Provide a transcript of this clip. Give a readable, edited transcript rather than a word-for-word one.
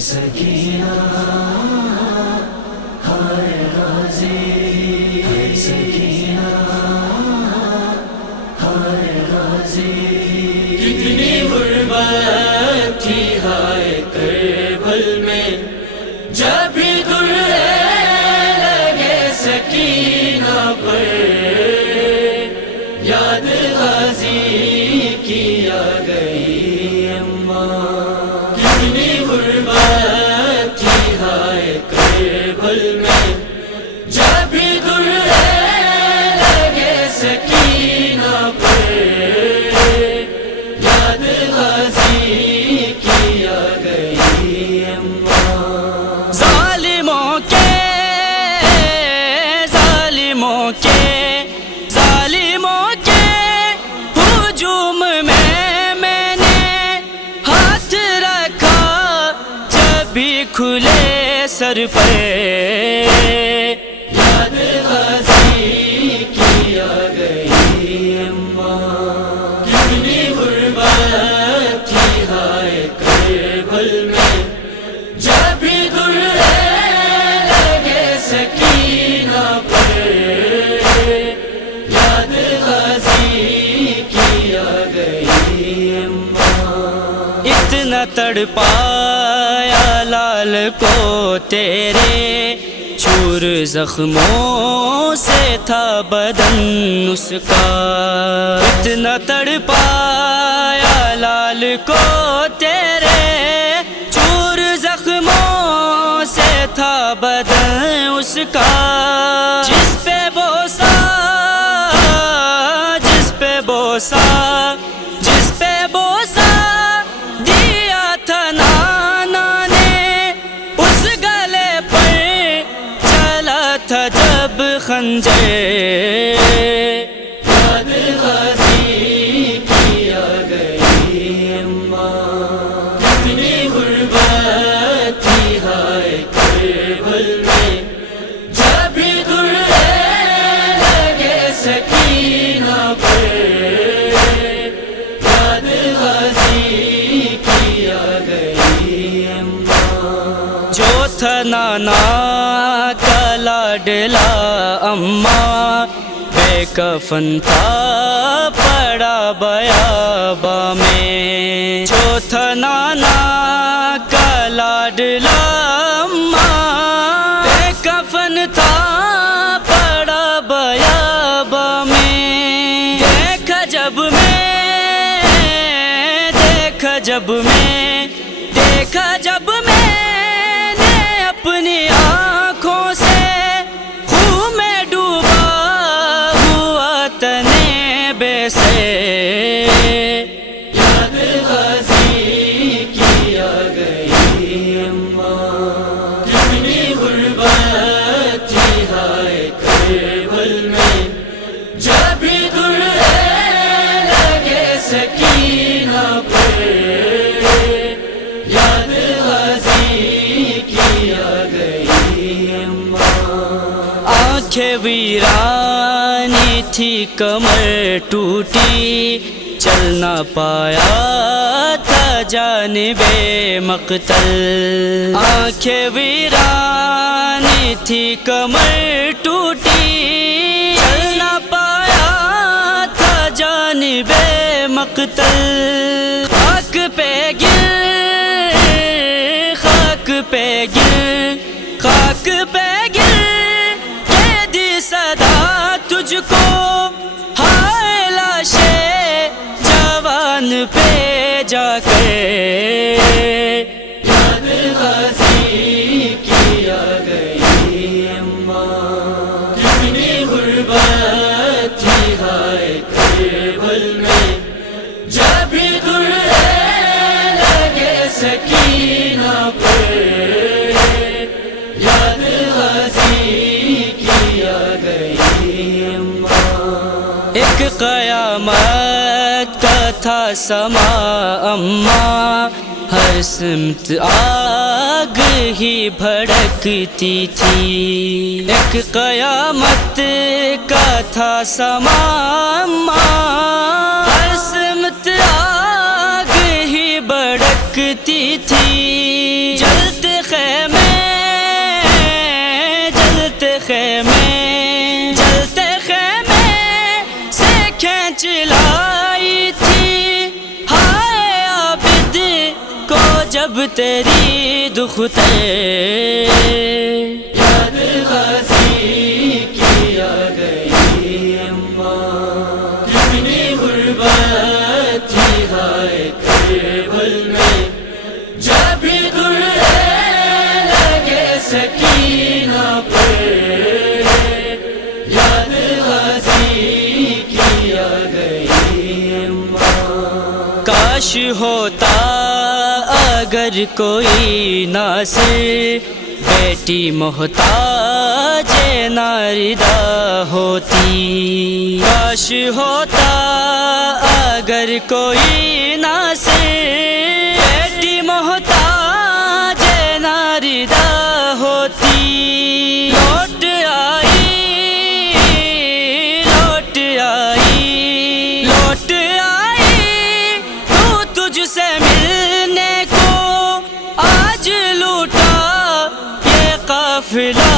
سکینہ ہائے غازی، ہائے سکینہ ہائے غازی، کتنی غربت تھی ہائے کربل میں، جب بھی درے لگے سکینہ پر، یاد غازی کی آ گئی اماں، کتنی غربت تھی ہائے کربل میں، جب بھی درے لگے سکینہ پر، یاد غازی کی آ گئی اماں۔ ظالموں کے ہجوم میں نے ہاتھ رکھا، جب بھی کھلے سر پہ، یاد غازی کی آ گئی اماں، کتنی غربت تھی ہائے کربل میں، جب بھی درے لگے سکینہ پر، یاد غازی کی آ گئی اماں۔ اتنا تڑپایا لال کو تیرے، چور زخموں سے تھا بدن اس کا، اتنا تڑپایا لال کو تیرے، چور زخموں سے تھا بدن اس کا، جس پہ بوسا دیا تھا نانا نے، اس گلے پر چلا تھا جب خنجر، یاد غازی کی آ گئی اماں، کتنی غربت تھی ہائے کربل میں، جب بھی درے لگے سکینہ پر، یاد غازی کی آ گئی اماں۔ جو تھا نانا کا لاڈلا اماں، بے کفن تھا پڑا بیاباں میں، جو تھا نانا کا لاڈلا اماں، بے کفن تھا پڑا بیاباں میں، دیکھا جب میں نے اپنی آنکھوں سے، خون میں ڈوبا ہوا تنے بے سے، یاد غازی کی آ گئی اماں، کتنی غربت تھی ہائے کربل میں، جب بھی درے لگے سکینہ پر، یاد غازی کی آ گئی اماں۔ آنکھیں ویرانی تھی کمر ٹوٹی، چل نہ پایا تھا جانب مقتل، آنکھیں ویرانی تھی کمر ٹوٹی، چل نہ پایا تھا جانب مقتل، خاک پہ گر کے دی صدا تجھ کو، ہائے لاشے جوان پہ جا کر، یاد غازی کی آ گئی اماں، کتنی غربت تھی ہائے کربل میں، جب بھی درے لگے سکینہ پر، یاد غازی کی آ گئی اماں۔ ایک قیامت کا تھا سما اماں، ہر سمت آگ ہی بھڑکتی تھی، ایک قیامت کا تھا سما اماں، ہر سمت آگ ہی بھڑکتی تھی، جلتی اب تیری دختر یاد غازی کی آ گئی اماں، جتنی غربت تھی ہائے کربل میں، جب بھی دھڑے لگے سکینہ پر، یاد غازی کی آ گئی اماں۔ کاش ہوتا اگر کوئی ناصر، بیٹی محتاج ناردا ہوتی، کاش ہوتا اگر کوئی ناصر، بیٹی محتاج ناردا ہوتی، لوٹ آئی لوٹ آئی لوٹ آئی تو تجھ سے ملنے کو، آج لوٹا یہ قافلہ